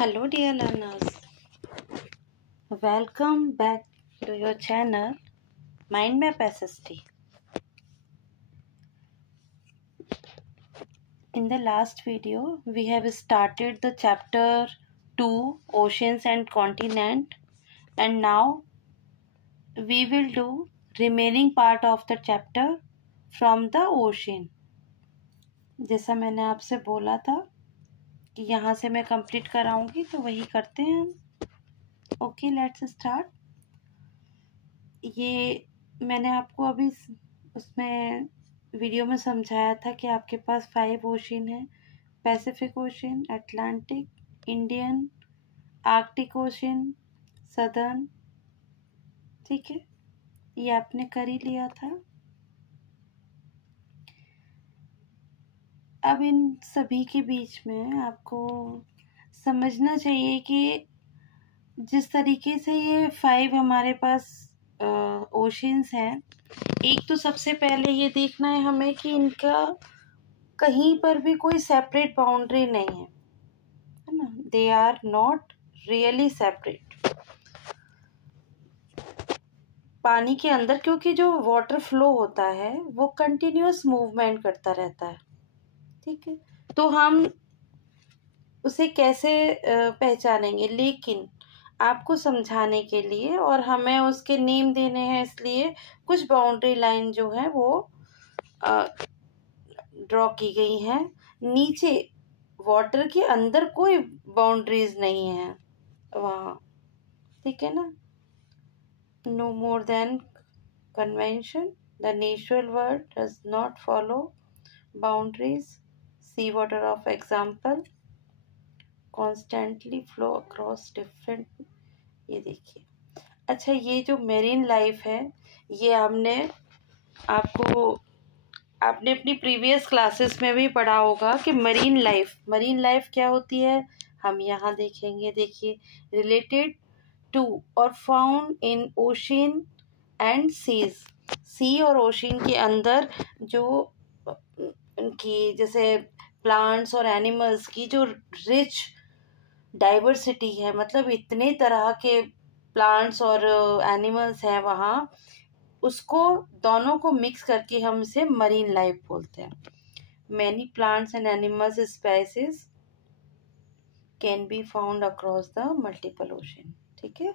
Hello dear learners, welcome back to your channel Mind Map SST. In the last video we have started the chapter 2 Oceans and Continent, and now we will do remaining part of the chapter from the ocean. जैसा मैंने आपसे बोला था कि यहाँ से मैं complete कराऊंगी, तो वही करते हैं हम. Okay, let's start. ये मैंने आपको अभी उसमें वीडियो में समझाया था कि आपके पास 5 ओशन है. Pacific ocean, Atlantic, Indian, Arctic ocean, southern. ठीक है, ये आपने कर ही लिया था. अब इन सभी के बीच में आपको समझना चाहिए कि जिस तरीके से ये 5 हमारे पास ओशंस हैं, एक तो सबसे पहले ये देखना है हमें कि इनका कहीं पर भी कोई सेपरेट बाउंड्री नहीं है ना. They are not really separate. पानी के अंदर क्योंकि जो वाटर फ्लो होता है वो कंटिन्यूअस मूवमेंट करता रहता है. ठीक है, तो हम उसे कैसे पहचानेंगे, लेकिन आपको समझाने के लिए और हमें उसके नेम देने हैं, इसलिए कुछ बाउंड्री लाइन जो है वो ड्रॉ की गई हैं. नीचे वाटर के अंदर कोई बाउंड्रीज नहीं है वहाँ. ठीक है ना. No more than convention, the natural world does not follow boundaries. Sea water of example constantly flow across different. ये देखिए. अच्छा, ये जो मेरीन लाइफ है, ये आपने अपनी प्रीवियस क्लासेस में भी पढ़ा होगा कि मरीन लाइफ क्या होती है. हम यहाँ देखेंगे. देखिए, रिलेटेड टू और found in ocean and seas. Sea और ओशन के अंदर जो उनकी जैसे प्लांट्स और एनिमल्स की जो रिच डाइवर्सिटी है, मतलब इतने तरह के प्लांट्स और एनिमल्स हैं वहाँ, उसको दोनों को मिक्स करके हम इसे मरीन लाइफ बोलते हैं. Many plants and animals species can be found across the multiple ocean. ठीक है,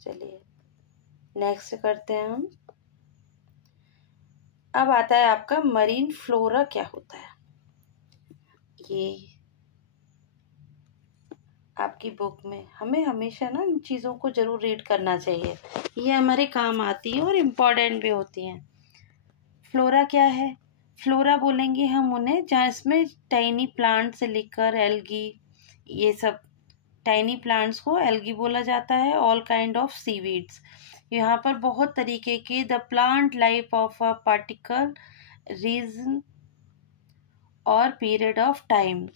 चलिए नेक्स्ट करते हैं हम. अब आता है आपका मरीन फ्लोरा. क्या होता है ये आपकी बुक में. हमें हमेशा ना इन चीज़ों को ज़रूर रीड करना चाहिए, ये हमारे काम आती है और इम्पॉर्टेंट भी होती हैं. फ्लोरा क्या है? फ्लोरा बोलेंगे हम उन्हें जहाँ इसमें टाइनी प्लांट से लेकर एल्गी, ये सब टाइनी प्लांट्स को एल्गी बोला जाता है. All kind of seaweeds. यहाँ पर बहुत तरीके के the plant life of a particle region और पीरियड ऑफ टाइम.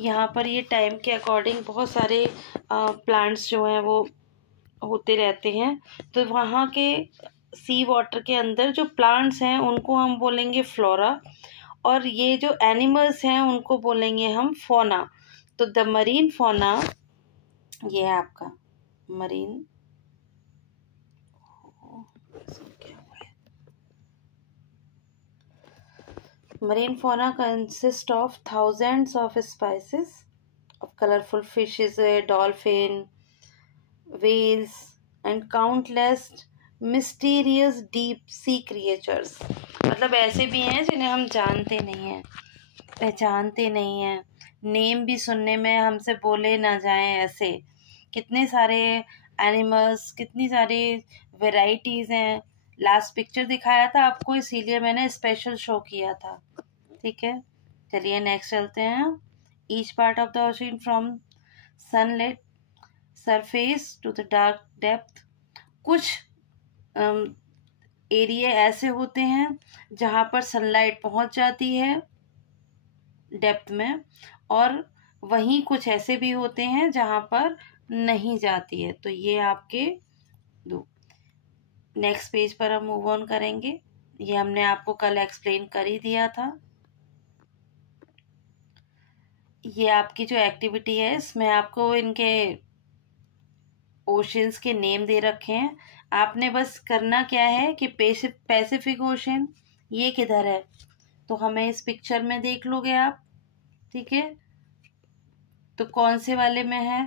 यहाँ पर ये टाइम के अकॉर्डिंग बहुत सारे प्लांट्स जो हैं वो होते रहते हैं. तो वहाँ के सी वाटर के अंदर जो प्लांट्स हैं उनको हम बोलेंगे फ्लोरा, और ये जो एनिमल्स हैं उनको बोलेंगे हम फौना. तो द मरीन फौना, ये है आपका marine. Marine fauna consists of thousands of species of colorful fishes, dolphin, whales, and countless mysterious deep sea creatures. मतलब ऐसे भी हैं जिन्हें हम जानते नहीं हैं, पहचानते नहीं हैं, नेम भी सुनने में हमसे बोले ना जाएं. ऐसे कितने सारे एनिमल्स, कितनी सारी वेराइटीज़ हैं. लास्ट पिक्चर दिखाया था आपको, इसीलिए मैंने स्पेशल शो किया था. ठीक है, चलिए नेक्स्ट चलते हैं. Each part of the ocean from sunlight surface to the dark depth. कुछ एरिया ऐसे होते हैं जहाँ पर सनलाइट पहुँच जाती है डेप्थ में, और वहीं कुछ ऐसे भी होते हैं जहाँ पर नहीं जाती है. तो ये आपके दो. नेक्स्ट पेज पर हम मूव ऑन करेंगे. ये हमने आपको कल एक्सप्लेन कर ही दिया था. ये आपकी जो एक्टिविटी है इसमें आपको इनके ओशंस के नेम दे रखे हैं। आपने बस करना क्या है कि पैसिफिक ओशन ये किधर है, तो हमें इस पिक्चर में देख लोगे आप, ठीक है। तो कौन से वाले में है,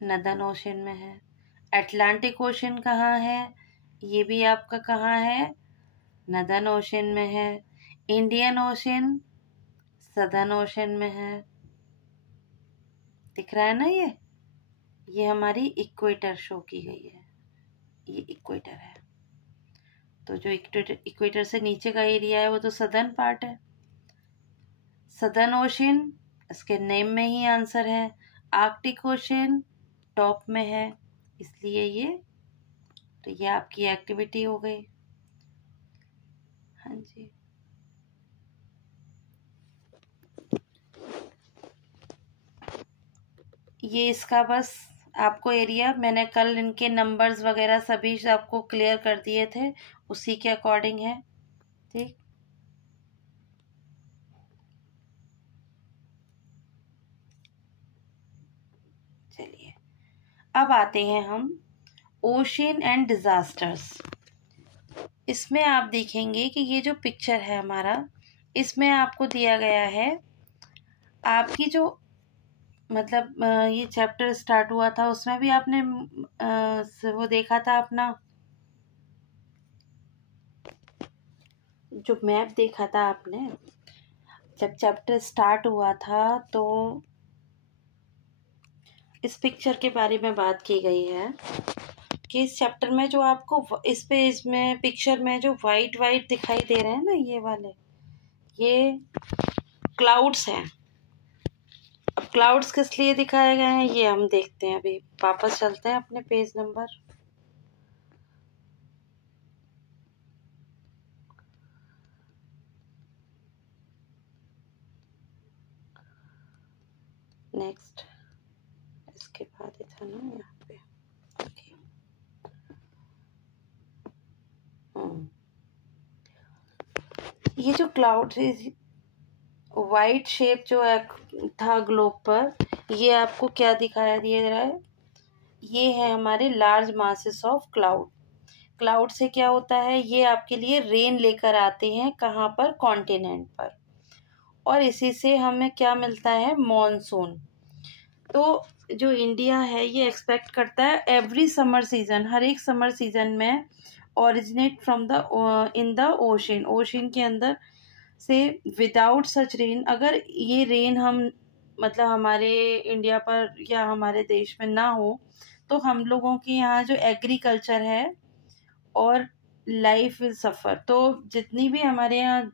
नदर्न ओशन में है। अटलांटिक ओशन कहाँ है, ये भी आपका कहाँ है, नदर्न ओशन में है। इंडियन ओशन सदर्न ओशन में है, दिख रहा है ना। ये हमारी इक्वेटर शो की गई है, ये इक्वेटर है। तो जो इक्वेटर से नीचे का एरिया है वो तो सदर्न पार्ट है। सदर्न ओशन इसके नेम में ही आंसर है। आर्कटिक ओशन टॉप में है, इसलिए ये आपकी एक्टिविटी हो गई। हाँ जी, ये इसका बस आपको एरिया, मैंने कल इनके नंबर्स वगैरह सभी आपको क्लियर कर दिए थे, उसी के अकॉर्डिंग है, ठीक। चलिए अब आते हैं हम ओशन एंड डिजास्टर्स। इसमें आप देखेंगे कि ये जो पिक्चर है हमारा, इसमें आपको दिया गया है आपकी जो मतलब ये चैप्टर स्टार्ट हुआ था उसमें भी आपने वो देखा था अपना जो मैप देखा था आपने, जब चैप्टर स्टार्ट हुआ था तो इस पिक्चर के बारे में बात की गई है कि इस चैप्टर में जो आपको इसमें पिक्चर में जो वाइट वाइट दिखाई दे रहे हैं ना, ये वाले, ये क्लाउड्स हैं। अब क्लाउड्स किस लिए दिखाए गए हैं ये हम देखते हैं। अभी वापस चलते हैं अपने पेज नंबर, नेक्स्ट, इसके बाद ही था ना यहाँ पे, ओके। ये जो क्लाउड वाइट शेप जो था ग्लोब पर, ये आपको क्या दिखाया दिया रहा है, ये है हमारे large masses of cloud. Cloud से क्या होता है, ये आपके लिए रेन लेकर आते हैं कहाँ पर, कॉन्टिनेंट पर, और इसी से हमें क्या मिलता है, मॉनसून। तो जो इंडिया है ये एक्सपेक्ट करता है एवरी समर सीजन, हर एक समर सीजन में originate from the in the ocean, ocean के अंदर से विदाउट सच रेन, अगर ये रेन हम मतलब हमारे इंडिया पर या हमारे देश में ना हो तो हम लोगों के यहाँ जो एग्रीकल्चर है और लाइफ विल सफ़र। तो जितनी भी हमारे यहाँ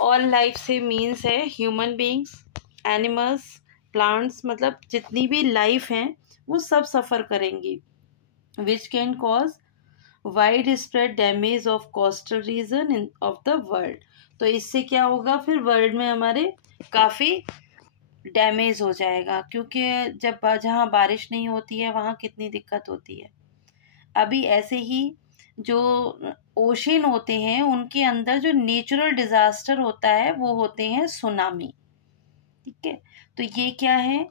ऑल लाइफ से मीन्स है ह्यूमन बींग्स, एनिमल्स, प्लांट्स, मतलब जितनी भी लाइफ हैं वो सब सफ़र करेंगी, which can cause wide spread damage of coastal region in of the world. तो इससे क्या होगा, फिर वर्ल्ड में हमारे काफ़ी डैमेज हो जाएगा, क्योंकि जब जहाँ बारिश नहीं होती है वहाँ कितनी दिक्कत होती है। अभी ऐसे ही जो ओशन होते हैं उनके अंदर जो नेचुरल डिजास्टर होता है वो होते हैं सुनामी, ठीक है। तो ये क्या है,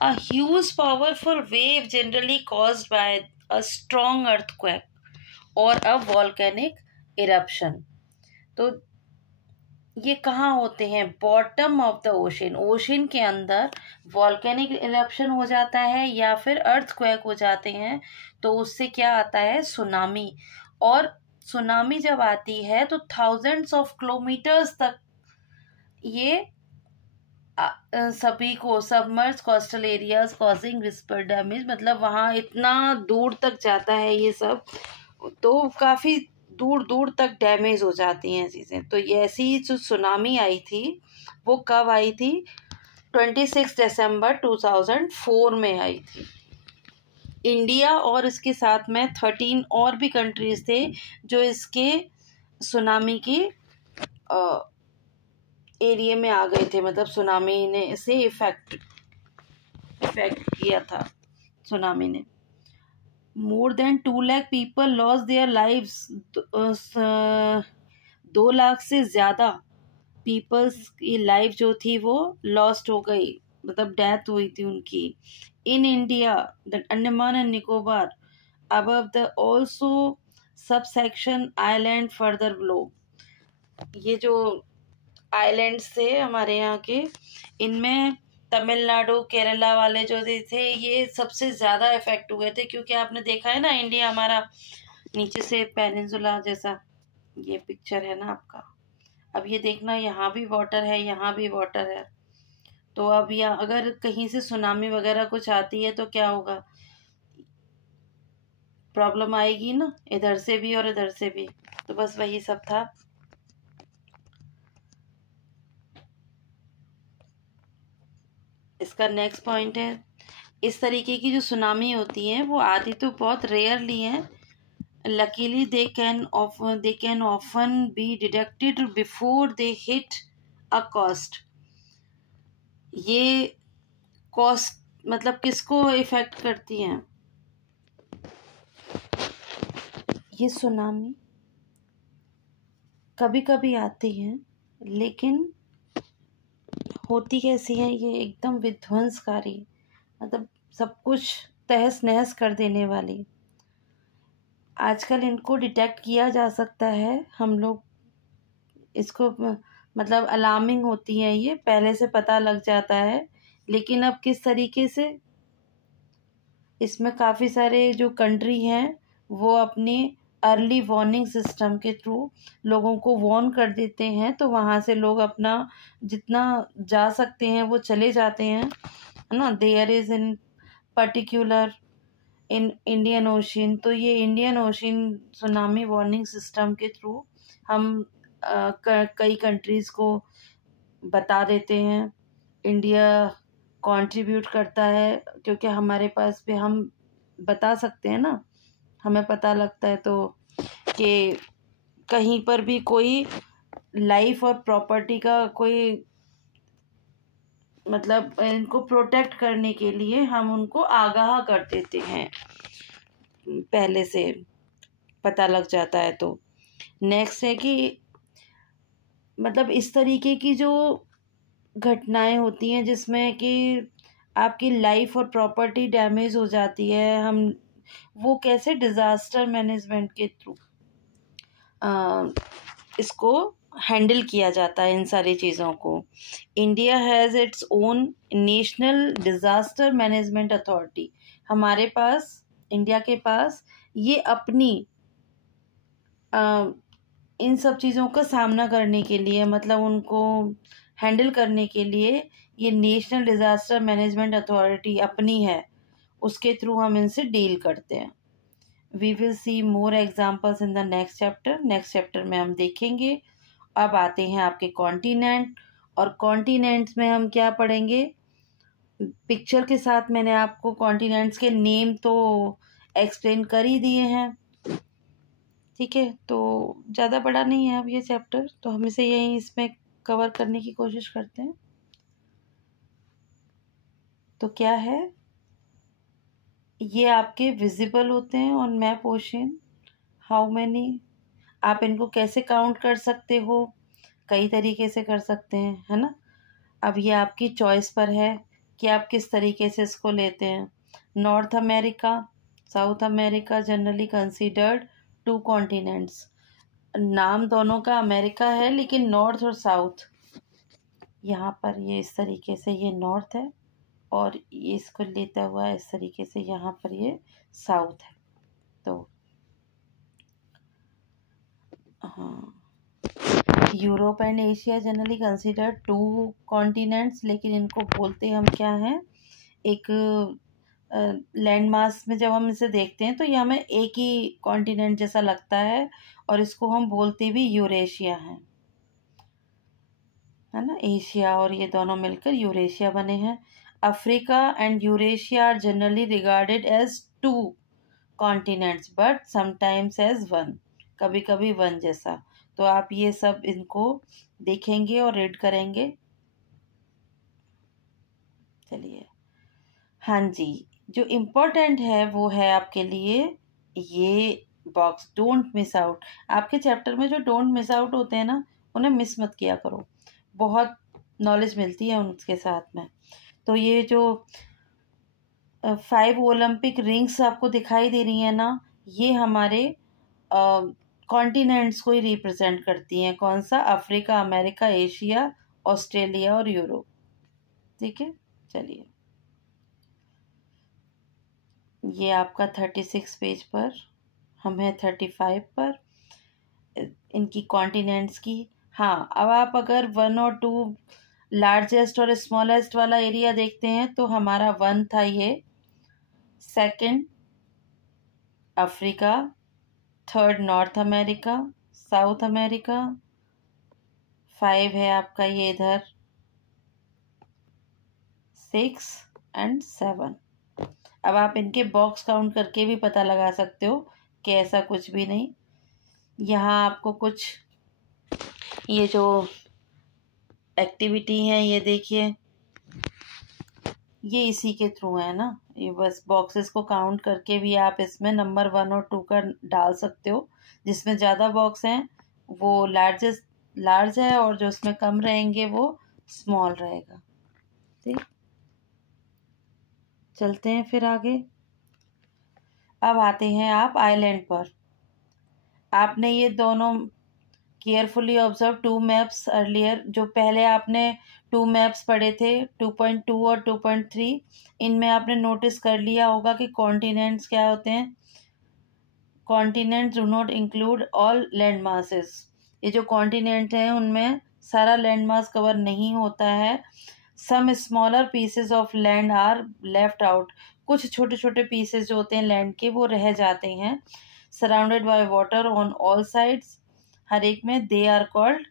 a huge powerful wave generally caused by a strong earthquake और अ वॉल्केनिक इरप्शन। तो ये कहाँ होते हैं, bottom of the ocean, ocean के अंदर वॉल्केनिक इरप्शन हो जाता है या फिर अर्थक्वेक हो जाते हैं, तो उससे क्या आता है, सुनामी। और सुनामी जब आती है तो थाउजेंड्स ऑफ किलोमीटर्स तक ये सभी को submerge coastal areas causing whisper damage, मतलब वहाँ इतना दूर तक जाता है ये सब, तो काफ़ी दूर दूर तक डैमेज हो जाती हैं चीज़ें। तो ये ऐसी जो सुनामी आई थी वो कब आई थी, 26 दिसंबर 2004 में आई थी। इंडिया और इसके साथ में 13 और भी कंट्रीज थे जो इसके सुनामी की एरिया में आ गए थे, मतलब सुनामी ने इसे इफेक्ट किया था। सुनामी ने more than 2 lakh people loss their lives, 2 lakh से ज़्यादा पीपल्स की लाइफ जो थी वो लॉस्ट हो गई, मतलब डेथ हुई थी उनकी। In India the Andaman and Nicobar above the also subsection island further below। ये जो आइलैंड्स थे हमारे यहाँ के, इनमें तमिलनाडु केरला वाले जो थे ये सबसे ज़्यादा इफेक्ट हुए थे, क्योंकि आपने देखा है ना इंडिया हमारा नीचे से पेनिनसुला जैसा ये पिक्चर है ना आपका। अब ये देखना यहाँ भी वाटर है, यहाँ भी वाटर है। तो अब यहाँ अगर कहीं से सुनामी वगैरह कुछ आती है तो क्या होगा, प्रॉब्लम आएगी ना, इधर से भी और इधर से भी। तो बस वही सब था। इसका नेक्स्ट पॉइंट है, इस तरीके की जो सुनामी होती है वो आती तो बहुत रेयरली है। Luckily they can often be detected before they hit a coast. ये कोस्ट मतलब किसको इफेक्ट करती हैं? ये सुनामी कभी कभी आती है, लेकिन होती कैसी है, ये एकदम विध्वंसकारी, मतलब सब कुछ तहस नहस कर देने वाली। आजकल इनको डिटेक्ट किया जा सकता है, हम लोग इसको मतलब अलार्मिंग होती हैं, ये पहले से पता लग जाता है। लेकिन अब किस तरीके से, इसमें काफ़ी सारे जो कंट्री हैं वो अपनी अर्ली वार्निंग सिस्टम के थ्रू लोगों को वार्न कर देते हैं, तो वहाँ से लोग अपना जितना जा सकते हैं वो चले जाते हैं, है ना। There is in particular in Indian ocean, तो ये Indian ocean tsunami warning system के थ्रू हम कई कंट्रीज़ को बता देते हैं। इंडिया कंट्रीब्यूट करता है, क्योंकि हमारे पास भी हम बता सकते हैं ना, हमें पता लगता है तो कि कहीं पर भी कोई लाइफ और प्रॉपर्टी का कोई मतलब इनको प्रोटेक्ट करने के लिए हम उनको आगाह कर देते हैं, पहले से पता लग जाता है। तो नेक्स्ट है कि मतलब इस तरीके की जो घटनाएं होती हैं जिसमें कि आपकी लाइफ और प्रॉपर्टी डैमेज हो जाती है, हम वो कैसे डिज़ास्टर मैनेजमेंट के थ्रू इसको हैंडल किया जाता है इन सारी चीज़ों को। India has its own national disaster management authority. हमारे पास, इंडिया के पास ये अपनी इन सब चीज़ों का सामना करने के लिए, मतलब उनको हैंडल करने के लिए ये नेशनल डिज़ास्टर मैनेजमेंट अथॉरिटी अपनी है, उसके थ्रू हम इनसे डील करते हैं। We will see more examples in the next chapter. Next chapter में हम देखेंगे। अब आते हैं आपके कॉन्टिनेंट, और कॉन्टिनेंट्स में हम क्या पढ़ेंगे, पिक्चर के साथ मैंने आपको कॉन्टिनेंट्स के नेम तो एक्सप्लेन कर ही दिए हैं, ठीक है। तो ज़्यादा बड़ा नहीं है अब ये चैप्टर, तो हम इसे यहीं इसमें कवर करने की कोशिश करते हैं। तो क्या है, ये आपके विजिबल होते हैं on map ocean. How many, आप इनको कैसे काउंट कर सकते हो, कई तरीके से कर सकते हैं, है ना। अब ये आपकी चॉइस पर है कि आप किस तरीके से इसको लेते हैं। North America, south America generally considered two continents. नाम दोनों का अमेरिका है, लेकिन नॉर्थ और साउथ, यहाँ पर ये इस तरीके से ये नॉर्थ है और ये इसको लेता हुआ इस तरीके से यहाँ पर ये साउथ है। तो हाँ, Europe and Asia generally consider two continents, लेकिन इनको बोलते हम क्या हैं, एक लैंड मास में जब हम इसे देखते हैं तो ये हमें एक ही कॉन्टिनेंट जैसा लगता है, और इसको हम बोलते भी यूरेशिया है ना। एशिया और ये दोनों मिलकर यूरेशिया बने हैं। Africa and Eurasia are generally regarded as two continents but sometimes as one, कभी कभी वन जैसा। तो आप ये सब इनको देखेंगे और रीड करेंगे। चलिए, हाँ जी, जो इम्पोर्टेंट है वो है आपके लिए ये बॉक्स, डोंट मिस आउट। आपके चैप्टर में जो डोंट मिस आउट होते हैं ना, उन्हें मिस मत किया करो। बहुत नॉलेज मिलती है उनके साथ में। तो ये जो 5 ओलंपिक रिंग्स आपको दिखाई दे रही हैं ना, ये हमारे कॉन्टिनेंट्स को ही रिप्रेजेंट करती हैं। कौन सा? अफ्रीका, अमेरिका, एशिया, ऑस्ट्रेलिया और यूरोप। ठीक है, चलिए ये आपका 36 पेज पर, हम हैं 35 पर इनकी कॉन्टिनेंट्स की। हाँ, अब आप अगर 1 और 2 लार्जेस्ट और स्मॉलेस्ट वाला एरिया देखते हैं तो हमारा 1 था ये, 2nd Africa, 3rd north America, south America, 5 है आपका ये इधर, 6 एंड 7। अब आप इनके बॉक्स काउंट करके भी पता लगा सकते हो कि ऐसा कुछ भी नहीं। यहाँ आपको कुछ ये जो एक्टिविटी है ये देखिए, ये इसी के थ्रू है ना। ये बस बॉक्सेस को काउंट करके भी आप इसमें नंबर 1 और 2 का डाल सकते हो। जिसमें ज़्यादा बॉक्स हैं वो लार्ज है और जो उसमें कम रहेंगे वो स्मॉल रहेगा। ठीक, चलते हैं फिर आगे। अब आते हैं आप आइलैंड पर। आपने ये दोनों केयरफुली ऑब्जर्व 2 मैप्स अर्लियर, जो पहले आपने 2 मैप्स पढ़े थे 2.2 और 2.3, इनमें आपने नोटिस कर लिया होगा कि कॉन्टिनेंट्स क्या होते हैं। Continents do not include all land masses. ये जो कॉन्टिनेंट हैं उनमें सारा लैंड मास कवर नहीं होता है। Some smaller pieces of land are left out. कुछ छोटे छोटे पीसेस जो होते हैं लैंड के वो रह जाते हैं। Surrounded by water on all sides, हर एक में, दे आर कॉल्ड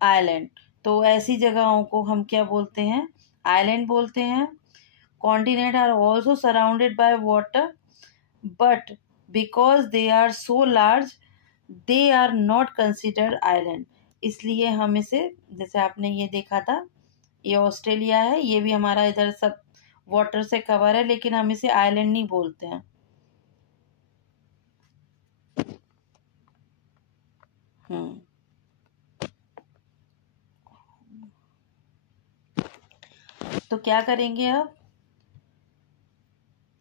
आइलैंड। तो ऐसी जगहों को हम क्या बोलते हैं? आइलैंड बोलते हैं। Continent are also surrounded by water but because they are so large they are not considered island. इसलिए हम इसे, जैसे आपने ये देखा था, ये ऑस्ट्रेलिया है, ये भी हमारा इधर सब वाटर से कवर है, लेकिन हम इसे आइलैंड नहीं बोलते हैं। तो क्या करेंगे अब?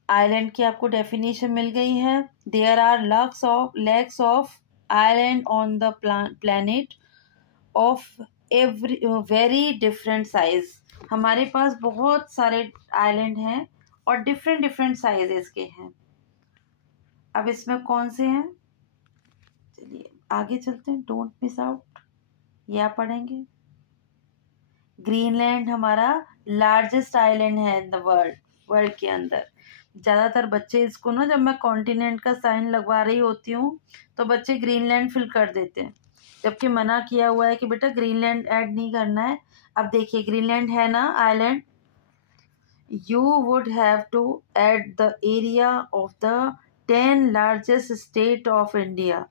आइलैंड की आपको डेफिनेशन मिल गई है। There are lakhs of island on the planet of every very different size. हमारे पास बहुत सारे आइलैंड हैं और डिफरेंट डिफरेंट साइजेस के हैं। अब इसमें कौन से हैं? चलिए आगे चलते हैं, डोंट मिस आउट। ये आप पढ़ेंगे। ग्रीनलैंड हमारा लार्जेस्ट आइलैंड है इन द वर्ल्ड के अंदर। ज़्यादातर बच्चे इसको ना, जब मैं कॉन्टिनेंट का साइन लगवा रही होती हूँ तो बच्चे ग्रीनलैंड फिल कर देते हैं, जबकि मना किया हुआ है कि बेटा ग्रीनलैंड ऐड नहीं करना है। अब देखिए ग्रीनलैंड है ना island, you would have to add the area of the 10 largest state of India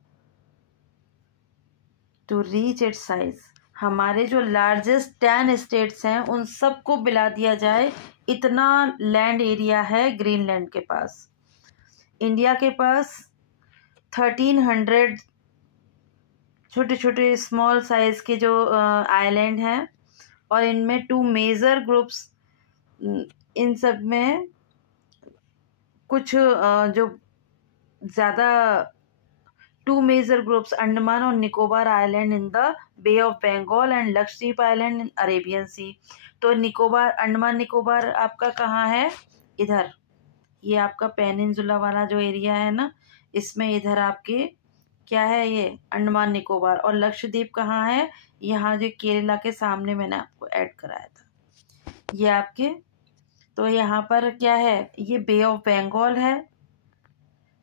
to reach its size. हमारे जो लार्जेस्ट 10 स्टेट्स हैं उन सबको मिला दिया जाए, इतना लैंड एरिया है ग्रीनलैंड के पास। इंडिया के पास 1300 छोटे छोटे स्मॉल साइज के जो आइलैंड हैं, और इनमें 2 मेजर ग्रुप्स, इन सब में कुछ जो ज़्यादा 2 मेजर ग्रुप्स, अंडमान और Nicobar island in the Bay of Bengal and Lakshadweep island in Arabian Sea. तो निकोबार, अंडमान निकोबार आपका कहाँ है? इधर, ये आपका पेनिनसुला वाला जो एरिया है ना, इसमें इधर आपके क्या है? ये अंडमान निकोबार। और लक्षद्वीप कहाँ है? यहाँ जो केरला के सामने मैंने आपको ऐड कराया था, ये आपके। तो यहाँ पर क्या है? ये बे ऑफ बंगाल है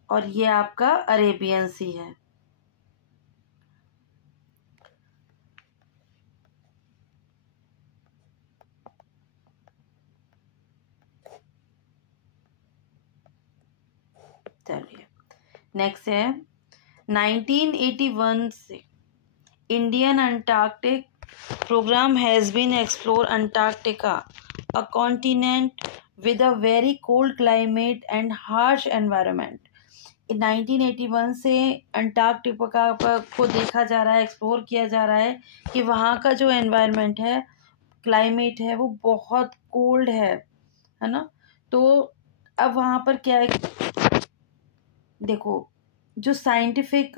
और ये आपका अरेबियन सी है। चलिए नेक्स्ट है 1981 से Indian Antarctic program has been explore Antarctica, a continent with a very cold climate and harsh environment. 1981 से अंटार्कटिका को देखा जा रहा है, एक्सप्लोर किया जा रहा है कि वहाँ का जो एनवायरनमेंट है, क्लाइमेट है, वो बहुत कोल्ड है ना। तो अब वहाँ पर क्या है, देखो जो साइंटिफिक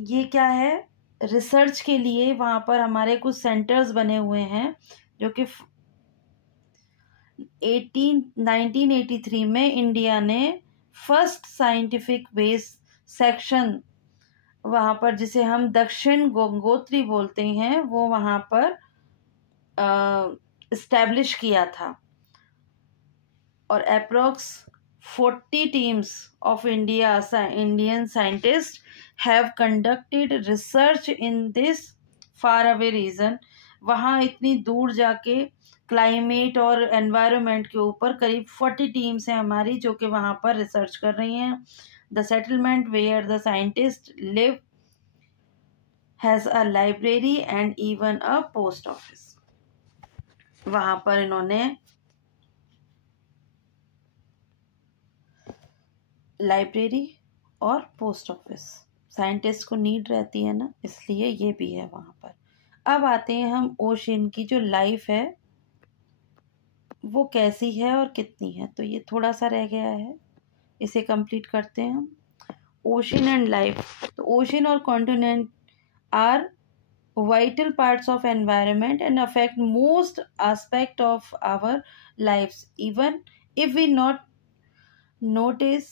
ये क्या है, रिसर्च के लिए वहाँ पर हमारे कुछ सेंटर्स बने हुए हैं जो कि 1983 में इंडिया ने फर्स्ट साइंटिफिक बेस सेक्शन वहाँ पर, जिसे हम दक्षिण गंगोत्री बोलते हैं, वो वहाँ पर इस्टेब्लिश किया था। और approx 40 teams of Indian scientists have conducted research in this far away region। वहाँ इतनी दूर जाके क्लाइमेट और एनवायरनमेंट के ऊपर करीब 40 टीम्स हैं हमारी, जो कि वहाँ पर रिसर्च कर रही हैं। The settlement where the scientist live has a library and even a post office. वहाँ पर इन्होंने लाइब्रेरी और पोस्ट ऑफिस, साइंटिस्ट को नीड रहती है ना, इसलिए ये भी है वहाँ पर। अब आते हैं हम ओशन की जो लाइफ है वो कैसी है और कितनी है। तो ये थोड़ा सा रह गया है, इसे कंप्लीट करते हैं हम। Ocean and life. तो ओशन और continent are vital parts of environment and affect most aspect of our lives, even if we not notice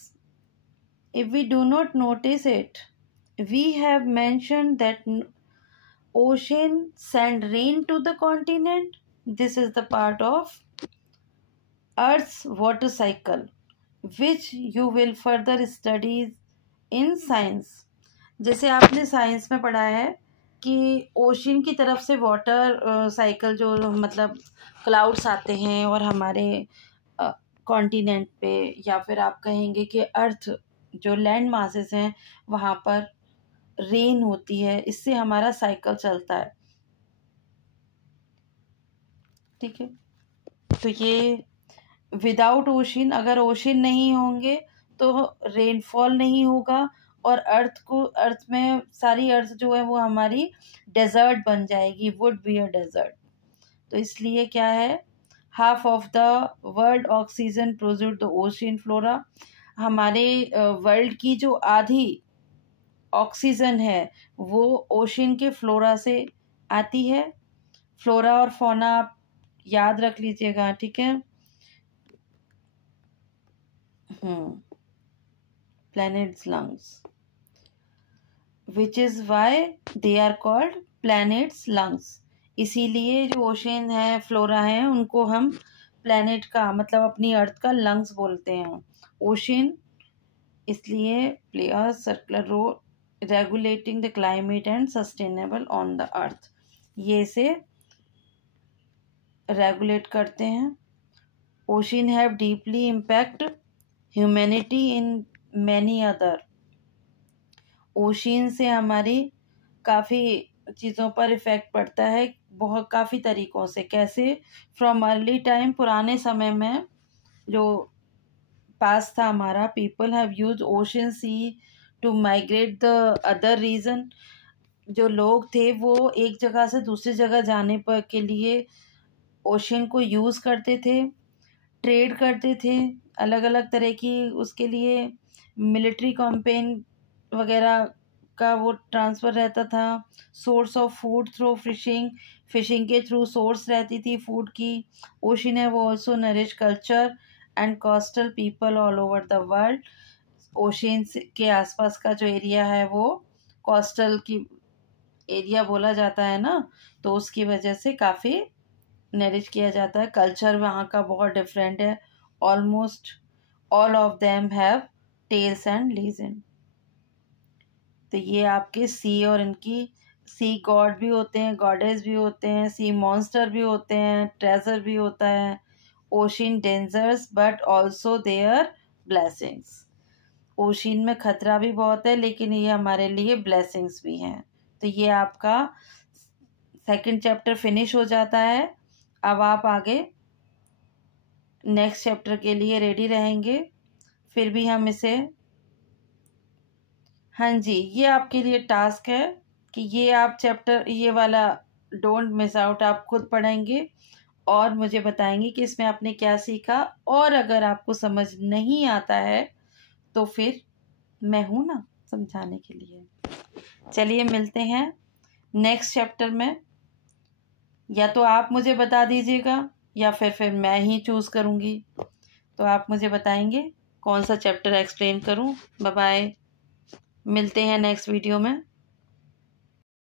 if we do not notice it. We have mentioned that ocean send rain to the continent. This is the part of earth's water cycle which you will further study in science। जैसे आपने science में पढ़ा है कि ocean की तरफ से water cycle जो मतलब क्लाउड्स आते हैं और हमारे कॉन्टिनेंट पे, या फिर आप कहेंगे कि अर्थ जो लैंड मासेस हैं वहाँ पर रेन होती है, इससे हमारा साइकिल चलता है। ठीक है, तो ये विदाउट ओशन, अगर ओशन नहीं होंगे तो रेनफॉल नहीं होगा और अर्थ में सारी अर्थ जो है वो हमारी डेजर्ट बन जाएगी, वुड बी अ डेजर्ट। तो इसलिए क्या है, half of the world oxygen produced the ocean flora. हमारे वर्ल्ड की जो आधी ऑक्सीजन है वो ओशन के फ्लोरा से आती है। फ्लोरा और फौना आप याद रख लीजिएगा, ठीक है। planets lungs, which is why they are called planets lungs। इसीलिए जो ओशन है, फ्लोरा है, उनको हम प्लैनेट का मतलब अपनी अर्थ का लंग्स बोलते हैं। ओशन इसलिए play a circular role regulating the climate and sustainable on the earth. ये से रेगुलेट करते हैं। Ocean have deeply impact humanity in many other. Ocean से हमारी काफ़ी चीज़ों पर इफ़ेक्ट पड़ता है, बहुत काफ़ी तरीक़ों से। कैसे? फ्रॉम अर्ली टाइम, पुराने समय में जो पास था हमारा, people have use ocean sea to migrate the other region. जो लोग थे वो एक जगह से दूसरी जगह जाने पर के लिए ओशन को यूज़ करते थे, ट्रेड करते थे, अलग अलग तरह की उसके लिए मिलिट्री कैंपेन वगैरह का वो ट्रांसफ़र रहता था। Source of food through fishing, fishing के थ्रू सोर्स रहती थी फूड की। ओशन है वो also nourish culture and coastal people all over the world. Ocean के आसपास का जो एरिया है वो कोस्टल की एरिया बोला जाता है ना, तो उसकी वजह से काफ़ी नरिश किया जाता है। कल्चर वहाँ का बहुत डिफरेंट है। Almost all of them have tales and legend. तो ये आपके सी और इनकी सी गॉड भी होते हैं, गॉडेस भी होते हैं, सी मॉन्स्टर भी होते हैं, ट्रेजर भी होता है। Ocean dangers but also their blessings. Ocean में खतरा भी बहुत है लेकिन ये हमारे लिए ब्लेसिंग्स भी हैं। तो ये आपका सेकंड चैप्टर फिनिश हो जाता है। अब आप आगे नेक्स्ट चैप्टर के लिए रेडी रहेंगे। फिर भी हम इसे हाँ जी, ये आपके लिए टास्क है कि ये आप चैप्टर ये वाला डोंट मिस आउट आप खुद पढ़ेंगे और मुझे बताएंगे कि इसमें आपने क्या सीखा। और अगर आपको समझ नहीं आता है तो फिर मैं हूँ ना समझाने के लिए। चलिए मिलते हैं नेक्स्ट चैप्टर में। या तो आप मुझे बता दीजिएगा या फिर मैं ही चूज़ करूँगी। तो आप मुझे बताएंगे कौन सा चैप्टर एक्सप्लेन करूँ। बाय बाय, मिलते हैं नेक्स्ट वीडियो में।